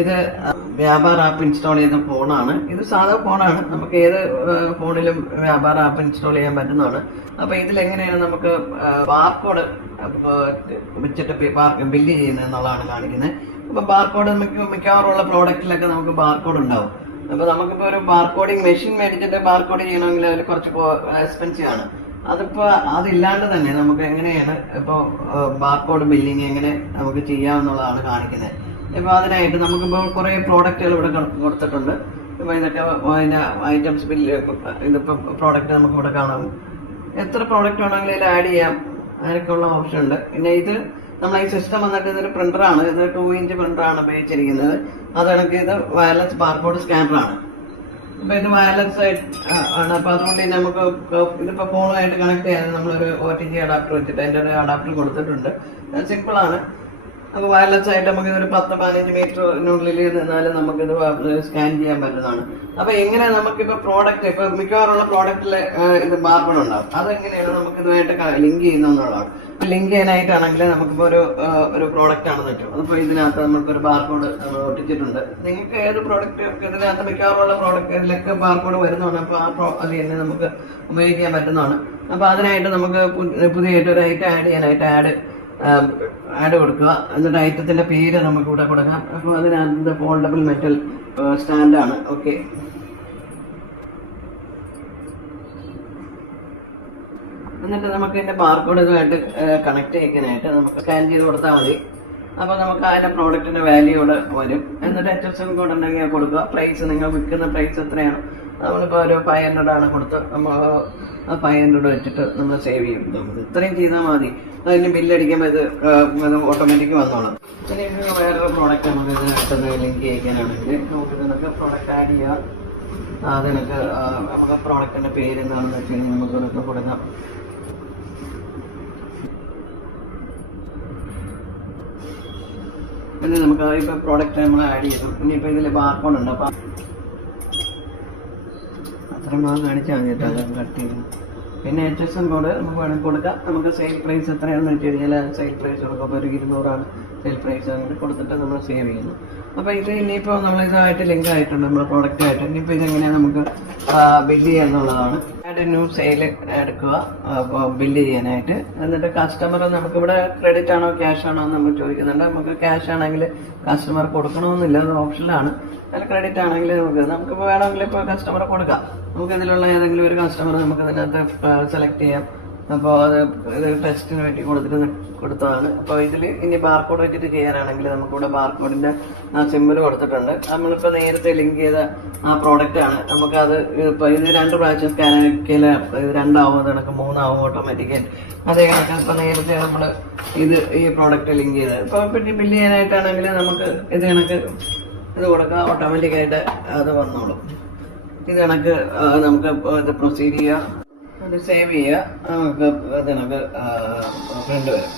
ഇത് വ്യാപാര app install ചെയ്ത ഫോണാണ്. ഇത് സാധാ ഫോണാണ്. നമുക്ക് ഏത് ഫോണിലും വ്യാപാര ആപ്പ് ഇൻസ്റ്റാൾ ചെയ്യാൻ പറ്റുന്നതാണ്. അപ്പൊ ഇതിലെങ്ങനെയാണ് നമുക്ക് ബാർകോഡ് വെച്ചിട്ട് ബില്ല് ചെയ്യുന്നത് എന്നുള്ളതാണ് കാണിക്കുന്നത്. അപ്പൊ ബാർകോഡ് മിക്കവാറും ഉള്ള പ്രോഡക്റ്റിലൊക്കെ നമുക്ക് ബാർകോഡ് ഉണ്ടാവും. അപ്പൊ നമുക്കിപ്പോ ഒരു ബാർകോഡിങ് മെഷീൻ മേടിച്ചിട്ട് ബാർകോഡ് ചെയ്യണമെങ്കിൽ അതിൽ കുറച്ച് എക്സ്പെൻസീവ് ആണ്. അതിപ്പോ അതില്ലാണ്ട് തന്നെ നമുക്ക് എങ്ങനെയാണ് ഇപ്പൊ ബാർകോഡ് ബില്ലിങ് എങ്ങനെ നമുക്ക് ചെയ്യാമെന്നുള്ളതാണ് കാണിക്കുന്നത്. ഇപ്പൊ അതിനായിട്ട് നമുക്കിപ്പോൾ കുറെ പ്രോഡക്റ്റുകൾ ഇവിടെ കൊടുത്തിട്ടുണ്ട്. ഇപ്പൊ ഇതൊക്കെ അതിന്റെ ഐറ്റംസ് ബില്ല്, ഇതിപ്പോ പ്രോഡക്റ്റ് നമുക്ക് ഇവിടെ കാണാം. എത്ര പ്രോഡക്റ്റ് വേണമെങ്കിലും ഇതിൽ ആഡ് ചെയ്യാം. അതിനൊക്കെയുള്ള ഓപ്ഷൻ ഉണ്ട്. പിന്നെ ഇത് നമ്മൾ ഈ സിസ്റ്റം വന്നിട്ട് ഇതൊരു പ്രിന്ററാണ്. ഇത് 2 ഇഞ്ച് പ്രിന്ററാണ് ഉപയോഗിച്ചിരിക്കുന്നത്. അത് കണക്ക് ഇത് വയർലെസ് ബാർകോഡ് സ്കാനറാണ്. അപ്പൊ ഇത് വയർലെസ് ആണ്. അപ്പൊ അതുകൊണ്ട് നമുക്ക് ഇതിപ്പോ ഫോണുമായിട്ട് കണക്ട് ചെയ്യാൻ നമ്മളൊരു OTG അഡാപ്റ്റർ വെച്ചിട്ട് അതിന്റെ ഒരു അഡാപ്റ്റർ കൊടുത്തിട്ടുണ്ട്. സിമ്പിൾ ആണ്. നമുക്ക് വയർലെസ് ആയിട്ട് നമുക്ക് ഇതൊരു 10-15 മീറ്ററിനുള്ളിൽ നിന്നാലും നമുക്കിത് സ്കാൻ ചെയ്യാൻ പറ്റുന്നതാണ്. അപ്പൊ എങ്ങനെ നമുക്കിപ്പോ പ്രോഡക്റ്റ് ഇപ്പൊ മിക്കവാറുള്ള പ്രോഡക്റ്റില് ഇത് ബാർകോഡ് ഉണ്ടാവും. അതെങ്ങനെയാണ് നമുക്ക് ഇതുമായിട്ട് ലിങ്ക് ചെയ്യുന്നതാണ്. ലിങ്ക് ചെയ്യാനായിട്ടാണെങ്കിൽ നമുക്കിപ്പോ ഒരു പ്രോഡക്റ്റ് ആണെന്ന് വെച്ചു. അതിപ്പോ ഇതിനകത്ത് നമുക്കൊരു ബാർകോഡ് നമ്മൾ ഒട്ടിച്ചിട്ടുണ്ട്. നിങ്ങൾക്ക് ഏത് പ്രോഡക്റ്റ് ഇതിനകത്ത് മിക്കവാറുള്ള പ്രോഡക്റ്റ് ഇതിലൊക്കെ ബാർകോഡ് വരുന്നതാണ്. അപ്പൊ അത് തന്നെ നമുക്ക് ഉപയോഗിക്കാൻ പറ്റുന്നതാണ്. അപ്പൊ അതിനായിട്ട് നമുക്ക് പുതിയതായിട്ട് ഒരു ഐറ്റം ആഡ് ചെയ്യാനായിട്ട് ആഡ് കൊടുക്കുക. എന്നിട്ട് ഐറ്റത്തിന്റെ പേര് നമുക്ക് ഇവിടെ കൊടുക്കാം. അപ്പോൾ അതിനകത്ത് ഫോൾഡബിൾ മെറ്റൽ സ്റ്റാൻഡാണ്. ഓക്കെ, എന്നിട്ട് നമുക്ക് ഇതിന്റെ ബാർകോഡ് ഇതുമായിട്ട് കണക്ട് ചെയ്യാനായിട്ട് നമുക്ക് സ്കാൻ ചെയ്ത് കൊടുത്താൽ മതി. അപ്പൊ നമുക്ക് അതിന്റെ പ്രോഡക്റ്റിന്റെ വാല്യൂ ഇവിടെ വരും. എന്നിട്ട് HSN കോഡ് ഉണ്ടെങ്കിൽ കൊടുക്കുക. പ്രൈസ് നിങ്ങൾ വിൽക്കുന്ന പ്രൈസ് എത്രയാണ്, നമ്മളിപ്പോൾ ഒരു 500 ആണ് കൊടുത്ത് നമ്മൾ 500 വെച്ചിട്ട് നമ്മൾ സേവ് ചെയ്യും. നമുക്ക് ഇത്രയും ചെയ്താൽ മതി. അതിന് ബില്ലടിക്കുമ്പോൾ ഇത് ഓട്ടോമാറ്റിക് വന്നോളാം. പിന്നെ വേറൊരു പ്രോഡക്റ്റ് നമുക്ക് ഇതിനകത്ത് ലിങ്ക് ചെയ്യിക്കാനാണെങ്കിൽ നമുക്ക് ഇതിനൊക്കെ പ്രോഡക്റ്റ് ആഡ് ചെയ്യാം. അതിനൊക്കെ നമുക്ക് പ്രോഡക്റ്റിന്റെ പേര് എന്താണെന്ന് വെച്ച് കഴിഞ്ഞാൽ നമുക്ക് ഇതൊക്കെ കൊടുക്കാം. പിന്നെ നമുക്ക് ഇപ്പൊ പ്രോഡക്റ്റ് നമ്മൾ ആഡ് ചെയ്തു. ഇനിയിപ്പോ ഇതിൽ ബാർകോഡ് ഉണ്ട്. അപ്പൊ അത്ര ഭാഗം കാണിച്ചാൽ മതി കേട്ടോ. അത് കട്ട് ചെയ്തു. പിന്നെ HSN കോഡ് നമുക്ക് വേണമെങ്കിൽ കൊടുക്കാം. നമുക്ക് സെയിൽ പ്രൈസ് എത്രയാണെന്ന് വെച്ച് കഴിഞ്ഞാൽ സെയിൽ പ്രൈസ് കൊടുക്കാം. അപ്പോൾ ഒരു 200 സെയിൽ പ്രൈസ് അങ്ങനെ കൊടുത്തിട്ട് നമ്മൾ സേവ് ചെയ്യുന്നു. അപ്പോൾ ഇത് ഇനിയിപ്പോൾ നമ്മൾ ഇതായിട്ട് ലിങ്ക് ആയിട്ടുണ്ട് നമ്മുടെ പ്രോഡക്റ്റ് ആയിട്ട്. ഇനിയിപ്പോൾ ഇതെങ്ങനെയാണ് നമുക്ക് ബില്ല് ചെയ്യുക എന്നുള്ളതാണ്. ആഡ് ന്യൂ സെയിൽ എടുക്കുക അപ്പോൾ ബില്ല് ചെയ്യാനായിട്ട്. എന്നിട്ട് കസ്റ്റമർ നമുക്കിവിടെ ക്രെഡിറ്റ് ആണോ ക്യാഷ് ആണോ എന്ന് നമ്മൾ ചോദിക്കുന്നുണ്ട്. നമുക്ക് ക്യാഷ് ആണെങ്കിൽ കസ്റ്റമർ കൊടുക്കണമെന്നില്ല, അത് ഓപ്ഷനിലാണ്. അതിൽ ക്രെഡിറ്റ് ആണെങ്കിൽ നമുക്കിപ്പോൾ വേണമെങ്കിൽ ഇപ്പോൾ കസ്റ്റമർ കൊടുക്കാം. നമുക്ക് ഇതിലുള്ള ഏതെങ്കിലും ഒരു കസ്റ്റമർ നമുക്ക് ഇതിനകത്ത് സെലക്ട് ചെയ്യാം. അപ്പോൾ അത് ഇത് ടെസ്റ്റിന് വേണ്ടി കൊടുത്തതാണ്. അപ്പോൾ ഇതിൽ ഇനി ബാർകോഡ് വെച്ചിട്ട് ചെയ്യാനാണെങ്കിൽ നമുക്കിവിടെ ബാർകോഡിന്റെ സിമ്പിൾ കൊടുത്തിട്ടുണ്ട്. നമ്മളിപ്പോൾ നേരത്തെ ലിങ്ക് ചെയ്ത ആ പ്രോഡക്റ്റ് ആണ്. നമുക്കത് ഇപ്പോൾ ഇത് 2 പ്രാവശ്യം സ്കാൻ ആക്കിയാൽ ഇത് 2 ആവും, അത് കണക്ക് 3 ആവും ഓട്ടോമാറ്റിക്കായി. അതേ കണക്ക് ഇപ്പോൾ നേരത്തെ നമ്മൾ ഈ പ്രോഡക്റ്റ് ലിങ്ക് ചെയ്തത്. ഇപ്പോൾ പിന്നെ ബില്ല് ചെയ്യാനായിട്ടാണെങ്കിൽ നമുക്ക് ഇത് കണക്ക് ഇത് കൊടുക്കുക. ഓട്ടോമാറ്റിക്കായിട്ട് അത് വന്നോളും. ഇത് കണക്ക് നമുക്ക് ഇത് പ്രൊസീഡ് ചെയ്യുക, അത് സേവ് ചെയ്യുക. നമുക്ക് ഇത് കണക്ക് പ്രിന്റ് വരും.